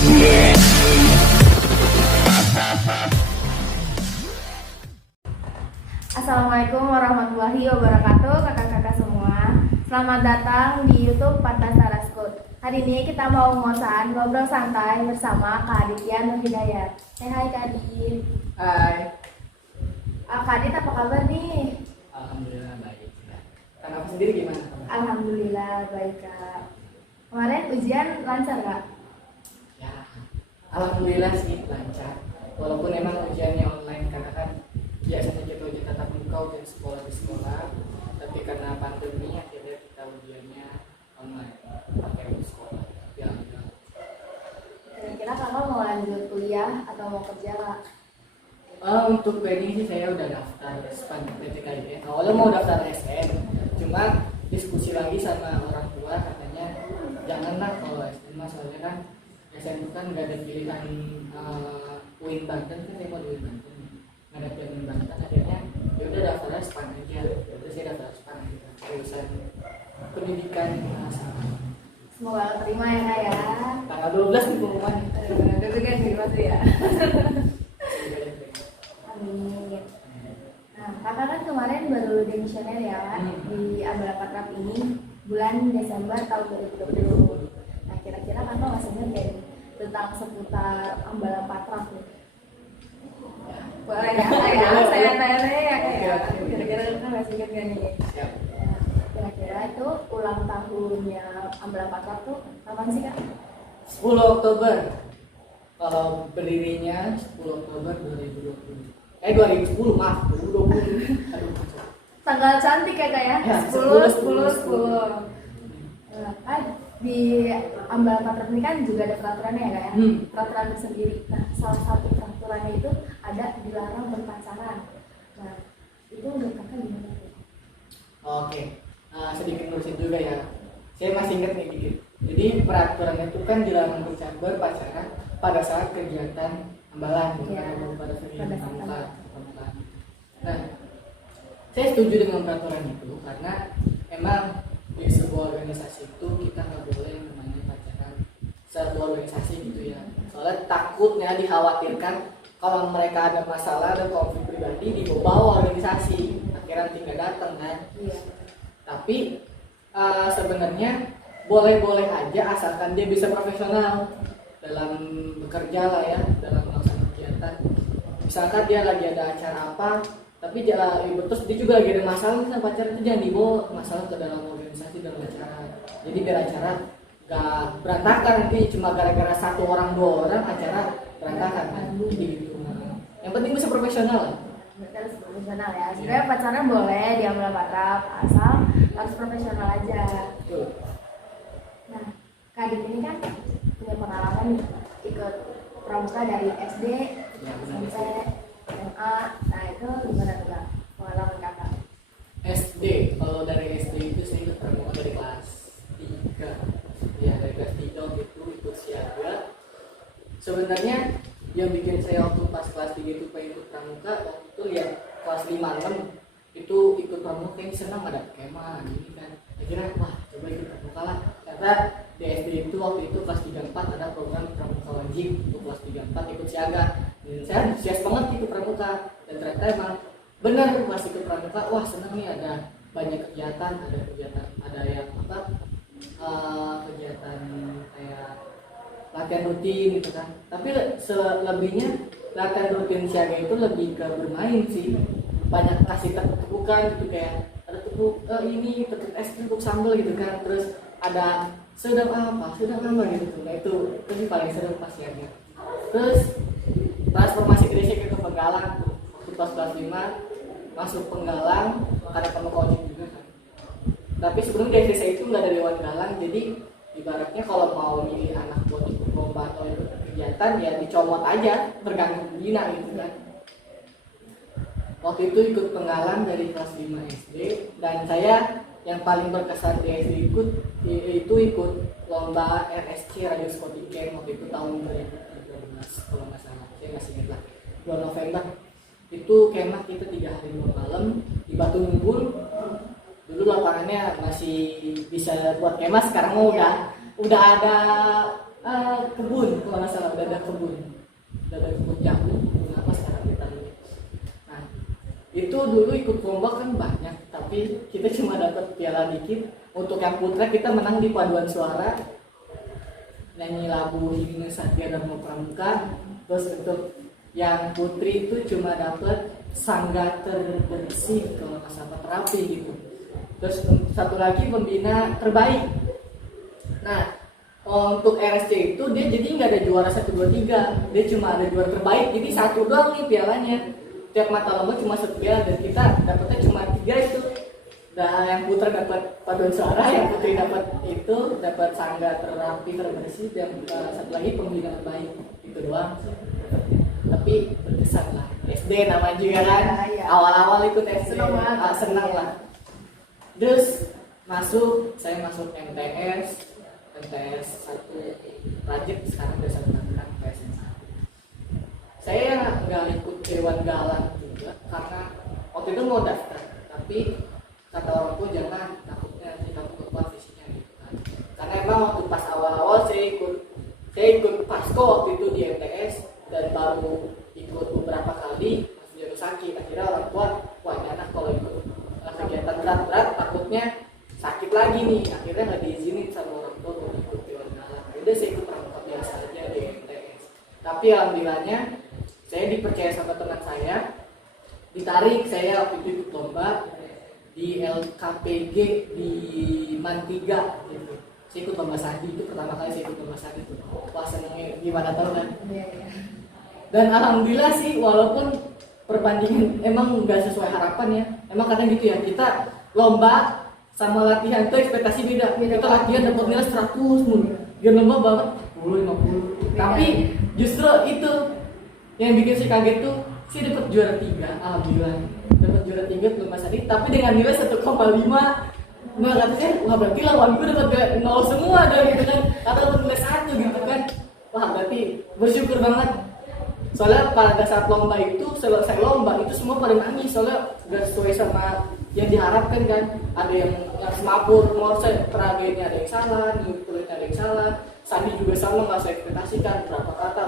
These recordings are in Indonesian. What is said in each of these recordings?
Assalamualaikum warahmatullahi wabarakatuh, kakak-kakak semua. Selamat datang di YouTube Pantas Taraskut. Hari ini kita mau ngobrol santai bersama Kak Aditya Nur Hidayat. Hai Kak Adit. Hai. Kak Adit apa kabar nih? Alhamdulillah baik. Kak apa sendiri gimana? Alhamdulillah baik Kak. Kemarin ujian lancar Kak? Ya, alhamdulillah sih lancar. Walaupun emang ujiannya online karena kan biasanya kita ujian tatap muka, ujian sekolah di sekolah. Tapi karena pandemi akhirnya kita ujiannya online pakai sekolah. Ya. Kira-kira kakak mau lanjut kuliah atau mau kerja Kak? Untuk planning sih saya udah daftar sepanjang PTKIN. Awalnya mau daftar SN, cuma diskusi lagi sama orang tua katanya janganlah kalau SN, soalnya kan SN itu kan nggak ada pilihan UIN Banten, kan saya mau di UIN Banten, nggak ada pilihan Banten, akhirnya ya udah daftarnya SPAN aja. Terus saya daftar SPAN aja, jurusan pendidikan bahasa. Semoga terima ya Kak ya. Tanggal 12 di pengumuman. Deg-degan nih pasti ya. Amin. Nah, kakak kan kemarin baru demisioner ya di Ambala Patrap ini bulan Desember tahun 2020. Nah, kira-kira kakak masih ingat gak nih tentang seputar Ambala Patrap nih? Boleh ya, saya tanya ya kayak kira-kira kakak masih ingat gak nih? Siap. Nah, kira-kira itu ulang tahunnya Ambala Patrap tuh kapan sih Kak? 10 Oktober. Kalau berdirinya 10 Oktober 2020. 2010, maaf, 2020. Aduh. Tanggal cantik ya Kak ya? Ya, 10. Nah, kan di Ambala Patrap ini kan juga ada peraturannya ya Kak ya? Peraturan tersendiri. Nah, salah satu peraturannya itu ada dilarang berpacaran. Nah, itu menurut kakak gimana? Oke, sedikit nulisin juga ya. Saya masih ingat nih dikit. Jadi peraturannya itu kan dilarang berpacaran pada saat kegiatan ambalan, bukan pada saat pramuka. Nah, saya setuju dengan peraturan itu karena emang di sebuah organisasi itu kita nggak boleh namanya pacaran satu organisasi gitu ya. Soalnya takutnya dikhawatirkan kalau mereka ada masalah dan konflik pribadi dibawa organisasi, akhirnya nanti nggak datang kan. Iya. Tapi sebenarnya boleh-boleh aja asalkan dia bisa profesional dalam bekerja lah ya, dalam melaksanakan kegiatan. Misalkan dia lagi ada acara apa, tapi terus dia juga lagi ada masalah sama pacar, itu jangan dibawa masalah ke dalam organisasi dalam acara. Jadi biar acara gak berantakan, nanti cuma gara-gara satu orang dua orang acara berantakan kan. Gitu. Yang penting bisa profesional lah. Harus profesional ya. Sebenarnya pacaran boleh di Ambala Patrap, asal harus profesional aja. Betul. Nah, Kak Adit ini kan punya pengalaman nih, ikut pramuka dari SD Ya, sampai SMA. Nah, itu gimana tuh Kak pengalaman kakak? SD, kalau dari SD itu saya ikut pramuka dari kelas 3. Ya, dari kelas 3 gitu ikut siaga. Sebenarnya yang bikin saya waktu pas kelas 3 itu pengen ikut pramuka, waktu itu ya kelas 5-6 itu ikut pramuka yang senang, ada kemah gini kan. Akhirnya wah coba ikut pramuka lah. Karena di SD itu waktu itu kelas 3-4 ada program pramuka wajib untuk kelas 3-4 ikut siaga. Dan saya antusias banget ikut pramuka, dan ternyata emang benar pas ikut pramuka, wah seneng nih, ada banyak kegiatan, ada yang apa kegiatan kayak latihan rutin gitu kan. Tapi selebihnya latihan rutin siaga itu lebih ke bermain sih, banyak kasih tepuk-tepukan gitu, kayak ada tepuk ini tepuk es krim, tepuk sambal gitu kan, terus ada sedang apa gitu. Nah itu sih paling seru pas siaga. Terus transformasi diri ke Penggalang waktu pas kelas 5 masuk Penggalang karena kamu coaching juga kan. Tapi sebelumnya di desa itu nggak ada dewan galang, jadi ibaratnya kalau mau milih anak buat ikut lomba atau ikut kegiatan ya dicomot aja, bergantung bina gitu kan. Waktu itu ikut Penggalang dari kelas 5 SD, dan saya yang paling berkesan di SD ikut lomba RSC Radio Skotiken waktu itu tahun 2013 kalau nggak salah, saya nggak ingat lah, 2 November itu kemah kita 3 hari 2 malam di Batu Numbul. Dulu lapangannya masih bisa buat kemah, sekarang udah ada kebun, kalau nggak salah udah ada kebun jagung. Kenapa sekarang kita ini? Nah, itu dulu ikut lomba kan banyak, tapi kita cuma dapat piala dikit. Untuk yang putra kita menang di paduan suara, nyanyi lagu Himne Satya Dharma Pramuka. Terus untuk yang putri itu cuma dapat sangga terbersih kalau nggak salah terapi gitu. Terus satu lagi pembina terbaik. Nah, untuk RSC itu dia jadi nggak ada juara 1, 2, 3, dia cuma ada juara terbaik, jadi satu doang nih pialanya. Tiap mata lomba cuma satu piala dan kita dapatnya cuma 3 itu. Dan yang putra dapat paduan suara, yang putri dapat sangga terapi terbersih, dan satu lagi pembina terbaik. Itu doang. Tapi berkesan lah. SD namanya juga kan. Ya. Awal-awal ikut SD senang ya. lah. Terus saya masuk MTS 1 Rajib, sekarang udah 1 tahun PSN 1. Saya nggak ikut Dewan Galang juga karena waktu itu mau daftar, tapi kata orang tua jangan, takutnya nanti kamu kekuat fisiknya gitu kan. Karena emang waktu pas awal-awal saya ikut Pasko waktu itu di MTS, dan baru ikut beberapa kali masih jatuh sakit. Akhirnya orang tua, wah anak kalau ikut kegiatan berat-berat takutnya sakit lagi nih. Akhirnya nggak diizinin sama orang tua untuk ikut Dewan Galang. Udah saya ikut pramuka biasa aja di MTS. Tapi alhamdulillahnya saya dipercaya sama teman saya, ditarik saya waktu itu ikut lomba di LKPG di Mantiga gitu. Saya ikut lomba sandi, itu pertama kali saya ikut lomba sandi tuh. Wah senengnya gimana tau kan? Dan alhamdulillah sih, walaupun perbandingan emang nggak sesuai harapan ya. Emang kadang gitu ya, kita lomba sama latihan tuh ekspektasi beda. Kita latihan dapat nilai 100 mulu, dia lomba banget 40, 50. Tapi justru itu yang bikin saya kaget tuh, saya dapat juara 3, alhamdulillah. Dapat juara 3 lomba sandi, tapi dengan nilai 1,5. Nah kata saya, wah berarti lawan gue dapat 0 semua dong gitu kan. Atau dapat nilai 1 gitu kan. Wah berarti bersyukur banget. Soalnya pada saat lomba itu, selesai lomba itu semua pada nangis, soalnya gak sesuai sama yang diharapkan kan. Ada yang semapur, morse, peragainya ada yang salah, kulitnya ada yang salah. Sandi juga sama, gak saya ekspektasikan berapa kata,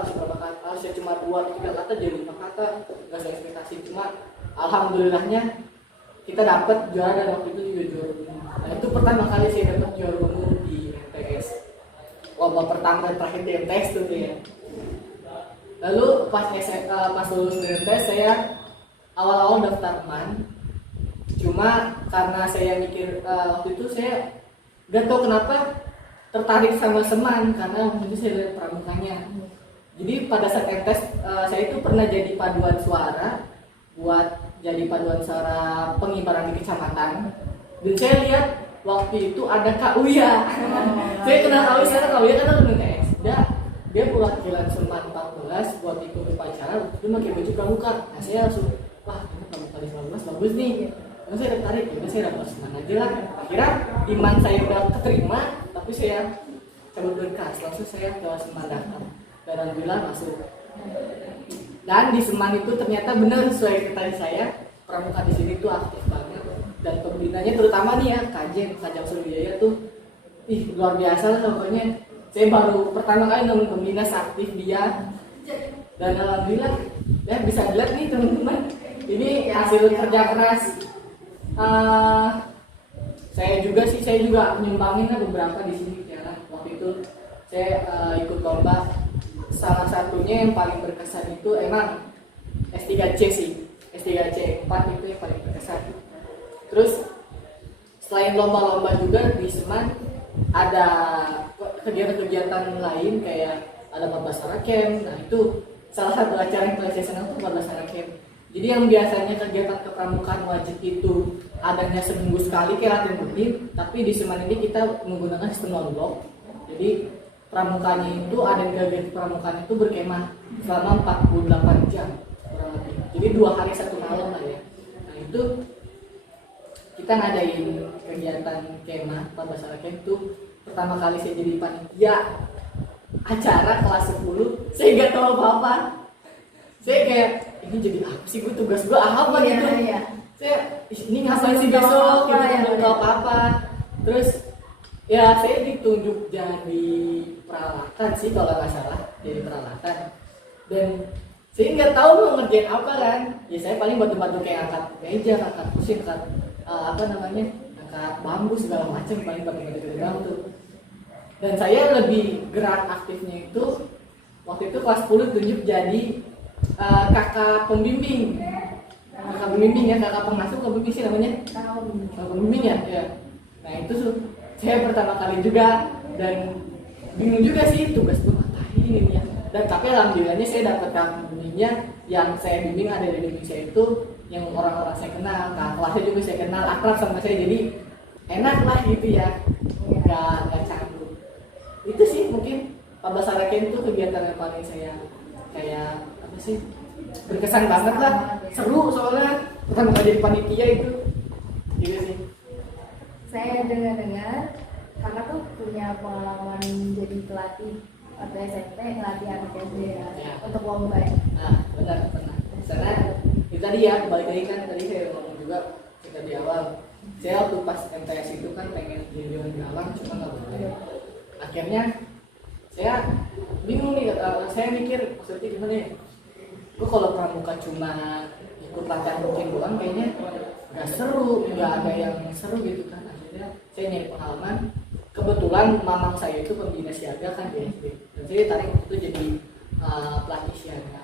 harusnya cuma 2-3 kata jadi 5 kata, gak saya ekspektasi. Cuma alhamdulillahnya kita dapat juara, dan waktu itu juga juara umum. Nah itu pertama kali saya dapat juara umum di MTS. Lomba pertama dan terakhir di MTS tuh ya. Lalu pas lulus dari MTS saya awal-awal daftar MAN. Cuma karena saya mikir waktu itu saya gak tahu kenapa tertarik sama Seman, karena waktu itu saya lihat pramukanya. Jadi pada saat MTS saya itu pernah jadi paduan suara, buat jadi paduan suara pengibaran di kecamatan. Dan saya lihat waktu itu ada Kak Uya. Saya kenal Kak Uya, karena Kak Uya kan ada MTS. Dia perwakilan Seman 14 buat ikut upacara, dia pakai baju pramuka. Nah saya langsung, wah ini pramuka di 19 bagus nih. Lalu saya tertarik, jadi saya dapat Seman aja lah. Akhirnya di MAN saya udah keterima, tapi saya cabut berkas, langsung saya ke Seman daftar. Dan alhamdulillah masuk. Dan di Seman itu ternyata benar sesuai ekspektasi saya, pramuka di sini tuh aktif banget. Dan pembinanya terutama nih ya, Kajang Surabaya tuh, luar biasa lah pokoknya. Saya baru pertama kali nemu pembina aktif dia, dan alhamdulillah ya bisa dilihat nih teman-teman, ini hasil kerja keras. Saya juga nyumbangin beberapa di sini ya. Waktu itu saya ikut lomba, salah satunya yang paling berkesan itu emang S3C sih, S3C 4 itu yang paling berkesan. Terus selain lomba-lomba juga di Seman ada kegiatan-kegiatan lain, kayak ada Parbasara Camp. Nah itu salah satu acara yang paling saya senang tuh Parbasara Camp. Jadi yang biasanya kegiatan kepramukaan wajib itu adanya seminggu sekali kayak latihan rutin, tapi di Seman ini kita menggunakan sistem non-blok. Jadi pramukanya itu ada kegiatan pramukaan itu berkemah selama 48 jam kurang lebih. Jadi 2 hari 1 malam lah ya. Nah itu kita ngadain kegiatan kemah Parbasara Camp tuh. Pertama kali saya jadi panitia acara kelas 10, saya nggak tahu apa-apa. Saya kayak, ini jadi apa sih, tugas gue apa gitu. Saya, ini ngapain sih besok, kita nggak tahu apa-apa. Terus Ya saya ditunjuk jadi peralatan sih kalau nggak salah, jadi peralatan. Dan saya nggak tahu mau ngerjain apa kan. Ya saya paling bantu-bantu kayak angkat meja, angkat kursi, angkat apa namanya, angkat bambu segala macam, paling bantu-bantu doang tuh. Dan saya lebih gerak aktifnya itu waktu itu kelas 10 tunjuk jadi kakak pembimbing. Kakak pembimbing ya, kakak pengasuh, kakak pembimbing sih namanya. Kakak pembimbing ya, ya. Nah itu tuh saya pertama kali juga dan bingung juga sih tugas gue ngapain ini ya. Dan tapi alhamdulillahnya saya dapat kakak pembimbingnya yang saya bimbing ada di Indonesia itu yang orang-orang saya kenal, kakak kelasnya juga saya kenal, akrab sama saya, jadi enak lah gitu ya, nggak canggung. Itu sih mungkin pada saat itu kegiatan yang paling saya kayak apa sih, berkesan banget lah, seru soalnya pertama kali jadi panitia itu gitu sih. Saya dengar-dengar kakak tuh punya pengalaman jadi pelatih waktu SMP, ngelatih anak SD ya, untuk lomba ya. Nah benar, karena itu tadi ya, balik lagi kan tadi saya ngomong juga kita di awal, saya waktu pas MTS itu kan pengen jadi dewan galang cuma nggak boleh. Akhirnya saya bingung nih, saya mikir maksudnya gimana ya, gue kalau pramuka cuma ikut latihan rutin doang kayaknya nggak seru, nggak ada yang seru gitu kan. Akhirnya saya nyari pengalaman, kebetulan mamang saya itu pembina siaga kan di SD, dan saya tarik waktu itu jadi pelatih siaga.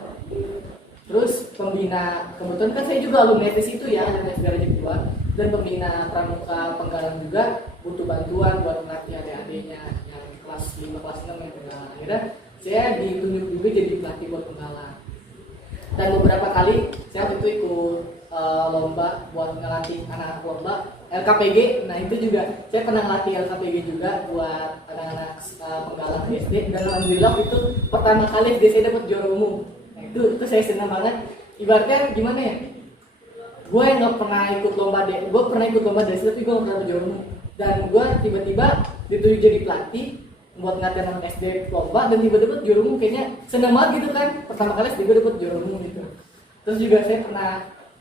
Terus pembina, kebetulan kan saya juga alumni di situ ya, alumni Darajat 2, dan pembina pramuka penggalang juga butuh bantuan buat melatih adik-adiknya yang kelas 5, kelas 6 ya. Nah, akhirnya saya ditunjuk juga jadi pelatih buat penggalang. Dan beberapa kali saya waktu itu ikut lomba buat ngelatih anak-anak lomba LKPG. Nah itu juga saya pernah ngelatih LKPG juga buat anak-anak penggalang di SD, dan alhamdulillah itu pertama kali SD saya dapat juara umum. Nah, itu saya senang banget. Ibaratnya gimana ya, gue nggak pernah ikut lomba deh, gue pernah ikut lomba deh tapi gue nggak pernah juara umum, dan gue tiba-tiba ditunjuk jadi pelatih buat ngatain anak SD lomba, dan tiba-tiba juara umum, kayaknya senang banget gitu kan, pertama kali SD gue dapat juara umum gitu. Terus juga saya pernah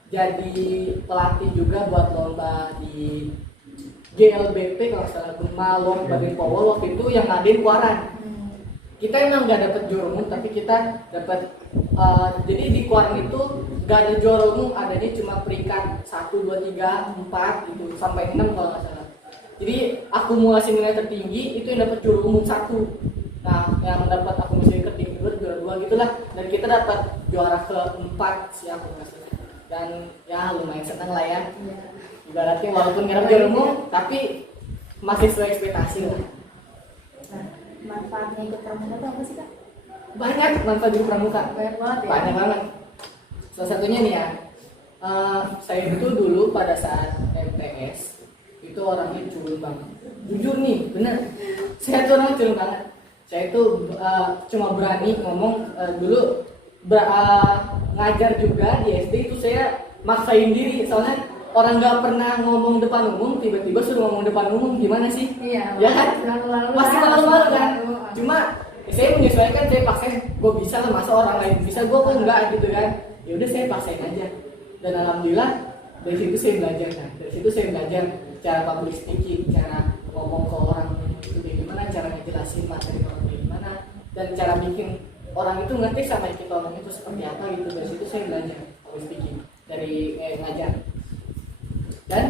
jadi pelatih juga buat lomba di GLBP kalau salah, Gema Lord Baden Powell, waktu itu yang ngadain Kuaran. Kita emang nggak dapat juara umum, tapi kita dapat jadi di Kuaran itu nggak ada juara umum, adanya cuma peringkat 1, 2, 3, 4 gitu sampai 6 kalau nggak salah. Jadi akumulasi nilai tertinggi itu yang dapat juara umum 1. Nah yang dapat akumulasi tertinggi itu juara 2 gitulah, dan kita dapat juara ke-4 sih aku nggak salah. Dan ya lumayan senang lah ya. Ibaratnya walaupun nggak dapat juara umum tapi masih sesuai ekspektasi lah. Nah, manfaatnya ikut pramuka itu apa sih kak? Banyak manfaat di pramuka, Banyak banget ya. banyak banget. Salah satunya nih ya, saya itu dulu pada saat MTS itu orangnya culun banget. Jujur nih, bener. Saya tuh orangnya culun banget. Saya itu cuma berani ngomong dulu ngajar juga di SD itu saya maksain diri, soalnya orang nggak pernah ngomong depan umum tiba-tiba suruh ngomong depan umum gimana sih? Iya. Ya kan? Pasti malu-malu kan. Cuma saya menyesuaikan, saya paksain, gue bisa lah, masa orang lain bisa, gue kok enggak gitu kan. Ya udah saya paksain aja, dan alhamdulillah dari situ saya belajar kan. Dari situ saya belajar cara public speaking, cara ngomong ke orang itu bagaimana, cara ngejelasin materi orang bagaimana, dan cara bikin orang itu ngerti sama kita orang itu seperti apa gitu. Dari situ saya belajar public speaking dari ngajar. Dan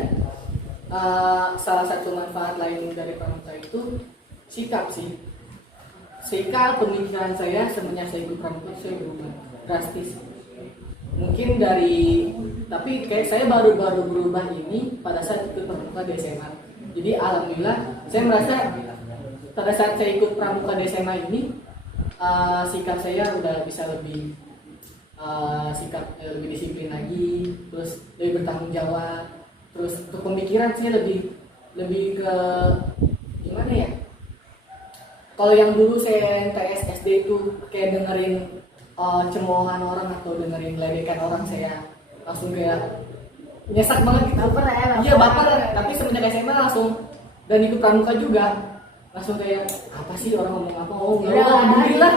salah satu manfaat lain dari pramuka itu sikap sih. Sikap pemikiran saya semenjak saya ikut pramuka saya berubah drastis. Mungkin dari, tapi kayak saya baru-baru berubah ini pada saat ikut pramuka di SMA. Jadi alhamdulillah saya merasa pada saat saya ikut pramuka di SMA ini sikap saya udah bisa lebih lebih disiplin lagi, terus lebih bertanggung jawab, terus untuk pemikiran saya lebih ke gimana ya? Kalau yang dulu saya MTS SD itu kayak dengerin cemoohan orang atau dengerin ledekan orang, saya langsung kayak nyesek banget gitu. Baper ya? Iya baper. Tapi semenjak SMA langsung, dan ikut pramuka juga langsung kayak apa sih orang ngomong apa, oh enggak alhamdulillah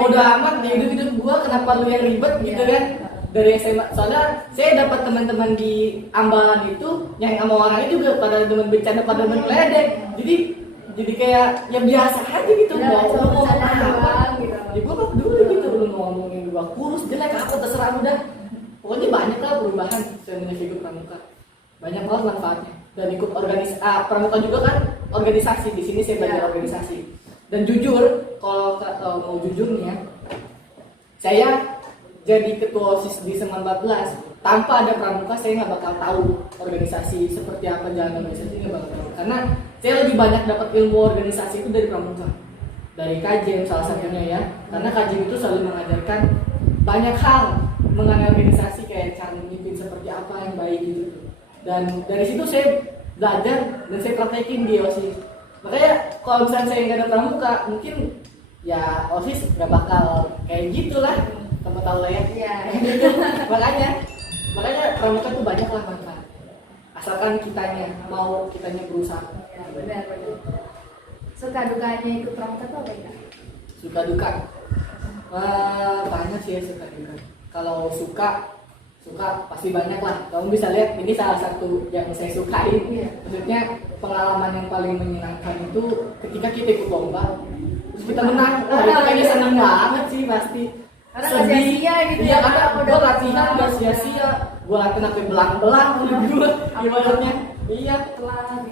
bodo amat di hidup gua, kenapa lu yang ribet gitu kan. Dari SMA, soalnya saya dapat teman-teman di Ambalan itu yang sama orangnya juga pada teman bercanda, pada teman ledek, jadi jadi kayak ya biasa aja gitu, Ya, mau cuma ngomong bercanda apa doang gitu. ya gue gak peduli gitu, lu ngomongin gue kurus jelek apa terserah udah. Pokoknya banyak lah perubahan saya punya figur pramuka, banyak banget manfaatnya. Dan ikut pramuka juga kan organisasi, di sini saya belajar organisasi. Dan jujur kalau mau jujur nih ya, saya jadi ketua OSIS di 19, tanpa ada pramuka saya nggak bakal tahu organisasi seperti apa, jalan organisasi nggak bakal tahu, karena saya lebih banyak dapat ilmu organisasi itu dari pramuka, dari KJM salah satunya ya, karena KJM itu selalu mengajarkan banyak hal mengenai organisasi, kayak cara memimpin seperti apa yang baik gitu. Dan dari situ saya belajar dan saya praktekin di OSIS. Makanya kalau misalnya saya nggak ada pramuka, mungkin ya OSIS nggak bakal kayak gitulah, kamu tahu lah ya. Iya. Gitu. makanya pramuka tuh banyak lah manfaat, asalkan kitanya berusaha. Ya, benar. Suka dukanya ikut pramuka tuh apa ya? Suka duka banyak sih ya, suka duka. Kalau suka pasti banyak lah. Kamu bisa lihat ini salah satu yang saya sukain. Iya. Maksudnya pengalaman yang paling menyenangkan itu ketika kita ikut lomba terus kita menang. Itu kayaknya seneng banget sih pasti. Karena nggak sia-sia gitu ya. ya, Karena udah gue latihan nggak berusaha. sia-sia. Gue latihan sampai belang-belang gue ibaratnya. Iya.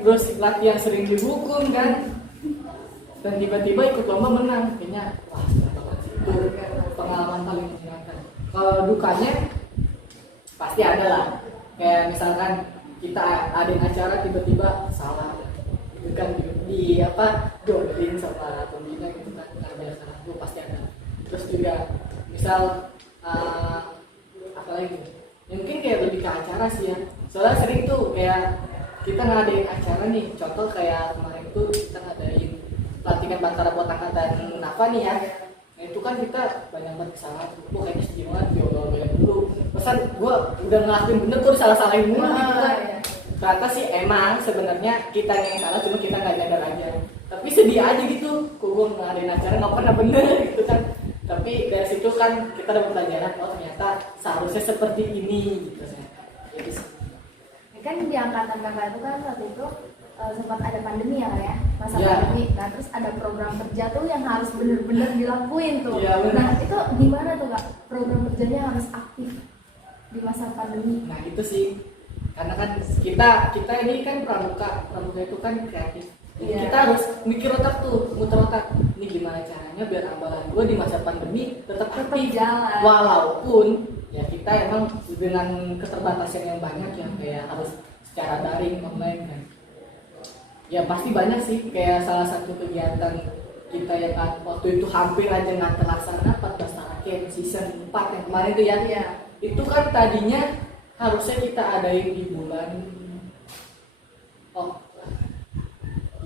Terus latihan sering dihukum kan. Dan tiba-tiba ikut lomba menang. Kayaknya wah senang banget sih. Itu pengalaman paling menyenangkan. Kalau dukanya pasti ada lah, kayak misalkan kita adain acara tiba-tiba salah gitu kan, jodohin sama pembina gitu kan, karena salah itu pasti ada. Terus juga misal apa lagi ya, mungkin kayak lebih ke acara sih ya, soalnya sering tuh kayak kita ngadain acara nih, contoh kayak kemarin tuh kita ngadain pelatihan Bantara buat angkatan Nafa nih ya. Nah itu kan kita banyak banget kesalahan, gue kayaknya sedih banget, diolok-olok dulu pesan gue udah ngelakuin bener tuh salah-salahin mulu gitu kan. Ternyata sih emang sebenarnya kita yang salah, cuma kita nggak nyadar aja. Tapi sedih aja gitu, kok gue ngadain acara nggak pernah bener gitu kan. Tapi dari situ kan kita dapat pelajaran, oh ternyata seharusnya seperti ini gitu kan. Jadi Kan di angkatan kakak itu kan waktu itu sempat ada pandemi ya, masa Ya. pandemi. Nah terus ada program kerja tuh yang harus bener-bener dilakuin tuh. Ya, bener. Nah itu gimana tuh kak? Program kerjanya harus aktif di masa pandemi. nah itu sih, karena kan kita ini kan pramuka itu kan kreatif. Jadi Iya. kita harus mikir otak tuh, muter otak. Ini gimana caranya biar ambalan gue di masa pandemi tetap aktif. jalan. Walaupun ya kita emang dengan keterbatasan yang banyak yang kayak harus secara daring online kan. Ya pasti banyak sih, kayak salah satu kegiatan kita yang waktu itu hampir aja nggak terlaksana 14 Taraken season 4 yang kemarin itu ya. Iya. Itu kan tadinya harusnya kita adain di bulan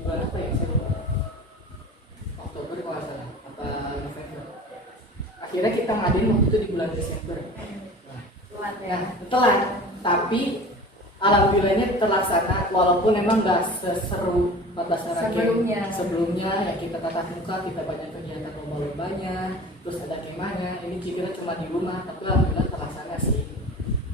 apa ya, saya lupa. Oktober kalau nggak salah, apa November. Akhirnya kita ngadain waktu itu di bulan Desember. Telat ya. Ya, telat, tapi alhamdulillahnya terlaksana, walaupun emang nggak seseru 14 Taraken sebelumnya ya. Kita tatap muka, kita banyak kegiatan lomba-lombanya, terus ada kemahnya. Ini kita cuma di rumah, tapi alhamdulillah terlaksana sih.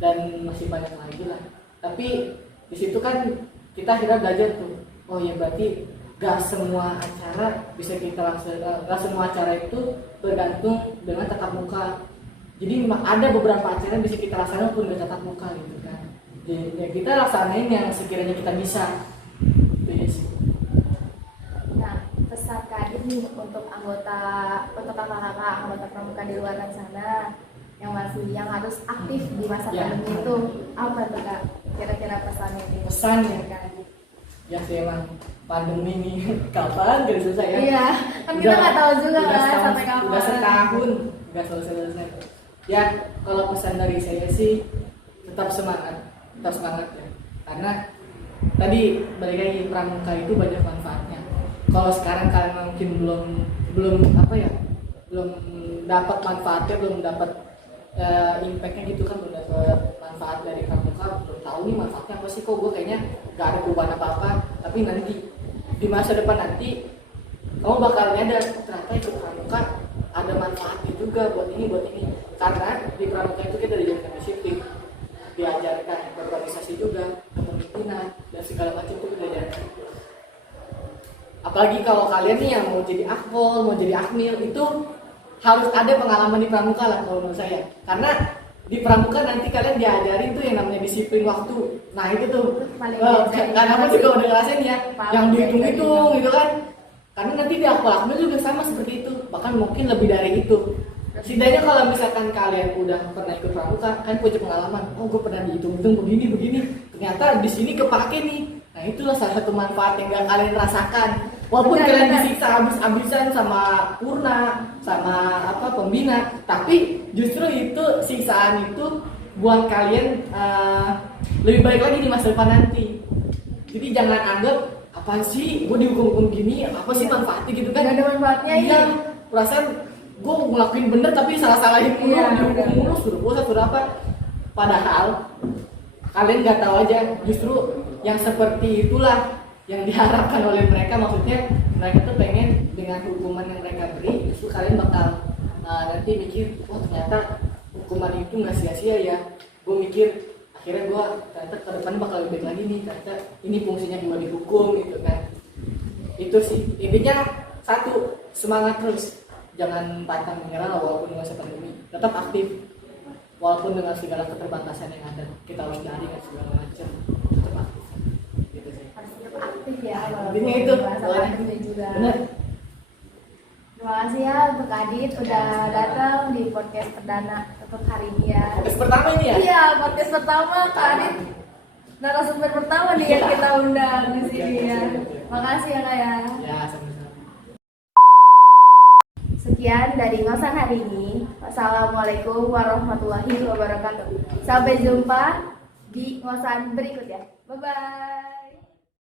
Dan masih banyak lagi lah. Tapi di situ kan kita akhirnya belajar tuh, oh ya berarti gak semua acara bisa kita laksanakan, gak semua acara itu bergantung dengan tatap muka. Jadi ada beberapa acara yang bisa kita laksanakan pun gak tatap muka gitu kan. Jadi ya kita laksanain yang sekiranya kita bisa. Itu ya sih. Nah pesan kak ini untuk kakak-kakak anggota pramuka di luar sana yang harus aktif di masa Ya. pandemi itu apa tuh kak? Kira-kira pesannya ini? Pesannya? Ya sih emang pandemi ini kapan gak selesai ya? Iya, kan kita nggak tahu juga udah kan setahun, sampai kapan. udah setahun nggak selesai. Ya kalau pesan dari saya sih tetap semangat ya. Karena tadi balik lagi, pramuka itu banyak manfaatnya. Kalau sekarang kalian mungkin belum dapat manfaatnya, belum dapat impactnya gitu kan, belum dapat manfaat dari pramuka, belum tahu nih manfaatnya apa sih, kok gue kayaknya gak ada perubahan apa-apa. Tapi nanti di masa depan nanti kamu bakal nyadar, ternyata ikut pramuka ada manfaatnya juga buat ini. Karena di pramuka itu kita diajarkan disiplin, diajarkan berorganisasi juga, kepemimpinan dan segala macam itu diajarkan. Apalagi kalau kalian nih yang mau jadi akpol, mau jadi akmil, itu harus ada pengalaman di pramuka lah kalau menurut saya. Karena di pramuka nanti kalian diajarin tuh yang namanya disiplin waktu. Nah itu tuh, Paling karena aku juga udah ngerasain ya, Paham, yang kayak dihitung-hitung gitu. gitu kan. Karena nanti di akpol akmil juga sama seperti itu, bahkan mungkin lebih dari itu. Setidaknya kalau misalkan kalian udah pernah ikut pramuka, kan punya pengalaman, oh gue pernah dihitung-hitung begini, ternyata di sini kepake nih. Nah itulah salah satu manfaat yang gak kalian rasakan. Walaupun kalian disiksa habis-habisan sama purna, sama pembina, tapi justru itu siksaan itu buat kalian lebih baik lagi di masa depan nanti. Jadi jangan anggap apa sih gue dihukum-hukum gini, apa sih manfaatnya gitu kan? Gak ada manfaatnya Iya, perasaan gue ngelakuin bener tapi salah-salahin mulu, Iya, dihukum bener. mulu, suruh puasa, suruh apa. Padahal kalian nggak tahu aja, justru yang seperti itulah yang diharapkan oleh mereka. Maksudnya mereka tuh pengen dengan hukuman yang mereka beri, justru kalian bakal nanti mikir, oh ternyata hukuman itu nggak sia-sia ya. Gue mikir, akhirnya gue ternyata ke depan bakal lebih baik lagi nih, ternyata ini fungsinya gue dihukum gitu kan. Itu sih intinya, satu, semangat terus, jangan pantang menyerah walaupun di masa pandemi, tetap aktif walaupun dengan segala keterbatasan yang ada, kita harus cari kan segala macam, tetap aktif gitu sih. Harus tetap aktif ya, walaupun Intinya itu, merasa soalnya. pandemi juga. Bener. Terima kasih ya untuk Adit udah datang di podcast perdana untuk hari ini ya. Podcast pertama ini ya? Iya, podcast pertama Kak Adit. Narasumber pertama nih yang kita undang di sini ya. Makasih ya Kak ya. Ya, sama-sama. Sekian dari ngosan hari ini. Wassalamualaikum warahmatullahi wabarakatuh. Sampai jumpa di ngosan berikutnya. Bye bye.